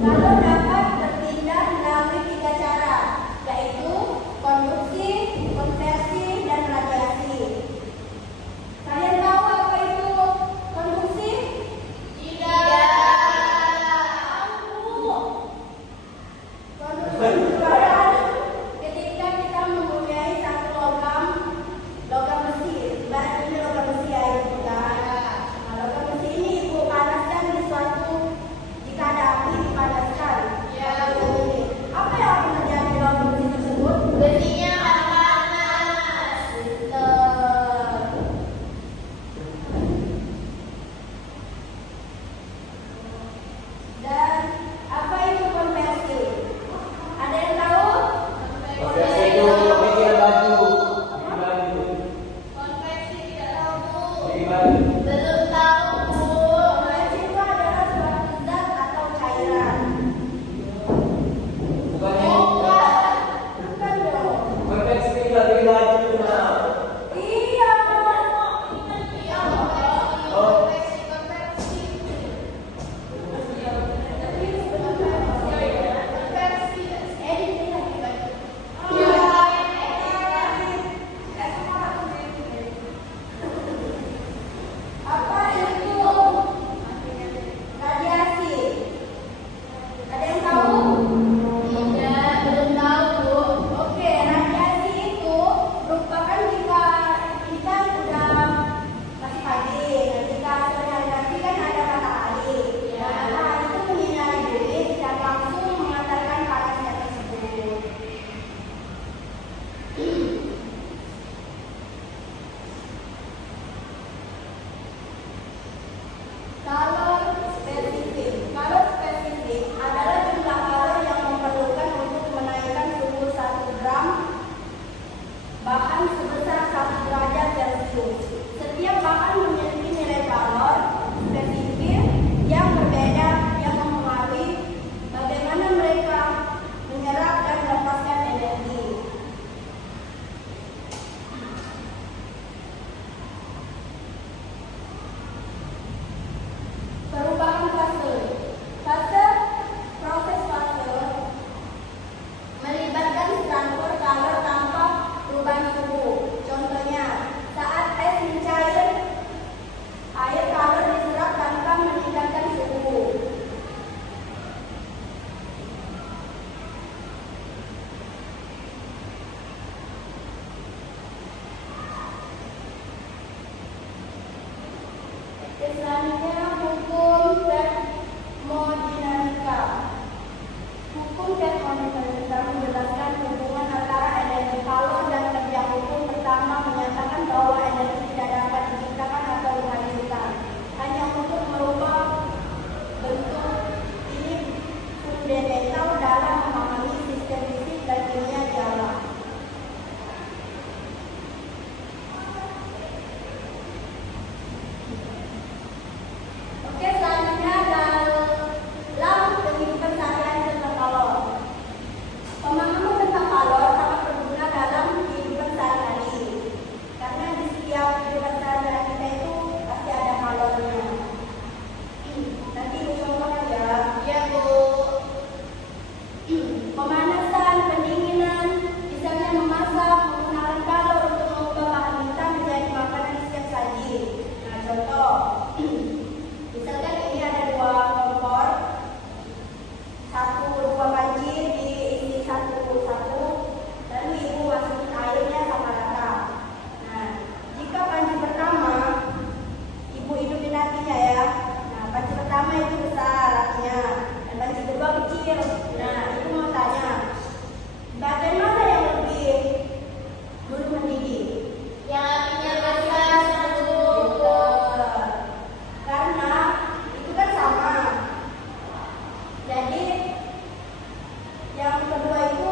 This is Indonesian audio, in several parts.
Kalau dapat berpindah melalui tiga cara, yaitu konduksi, konversi, dan radiasi. Kalian tahu apa itu konduksi? Tidak. Konduksi adalah ketika kita mempunyai satu logam besi, ibarat ini logam besi ya ibu kan. Nah, logam besi ini ibu panaskan di suatu, jika ada api dipanaskan. Ya. Apa yang akan terjadi di logam besi tersebut? Besinya akan panas. Dan apa itu konversi? Ada yang tahu? Konversi itu bikin baju. Konversi tidak tahu. Bikin baju. Belum tahu, Bu. Konversi itu adalah suatu zat atau cairan. Bukannya Bukan dong. konversi itu bikin baju. Nah. Iya. Oh. Apa itu radiasi? Ada yang tahu? Tidak, belum tahu. Oke, radiasi itu merupakan jika kita sudah masih pagi, ketika sore hari nanti kan ada matahari. Nah, matahari itu menyinari bumi dan langsung mengantarkan panasnya tersebut. Kalor spesifik adalah jumlah kalor yang memerlukan untuk menaikkan suhu 1 gram bahan sebesar 1 derajat Celcius. Setiap bahan memiliki nilai kalor spesifik yang berbeda yang mempengaruhi bagaimana mereka menyerap dan melepaskan energi. Perubahan fase. Proses fase melibatkan transfer kalor tanpa perubahan suhu. Contohnya, saat es mencair, air kalor diserap tanpa meningkatkan suhu. Selanjutnya hukum termodinamika. Hukum termodinamika menjelaskan hubungan antara energi kalor dan kerja. Hukum pertama menyatakan bahwa energi tidak dapat diciptakan atau dihasilkan, hanya untuk merubah bentuk. Ini fundamental dalam memahami sistem fisik dan kimia di alam. Oke, selanjutnya dalam kehidupan sehari-hari tentang kalor. Pemahaman tentang kalor sangat berguna dalam kehidupan sehari-hari, karena di setiap kehidupan sehari-hari kita itu pasti ada kalornya. Nanti ibu contohkan ya. Iya, Bu. Pemanasan, pendinginan, misalnya memasak menggunakan kalor untuk mengubah bahan mentah menjadi makanan siap saji. Nah, contoh. Misalkan ini ada 2 kompor, dua panci diisi satu, lalu ibu masukin airnya sama rata. Nah, jika panci pertama ibu hidupin apinya ya. Nah, panci pertama itu besar apinya, dan panci kedua kecil. Nah, ibu mau tanya, bagaimana yang lebih mendidih? Yang apinya besar, Bu. Karena itu kan sama. Jadi yang kedua itu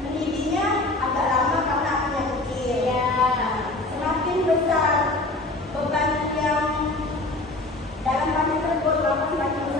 mendidihnya agak lama karena apinya kecil. Ya. Semakin besar beban yang dalam panci tersebut, maka semakin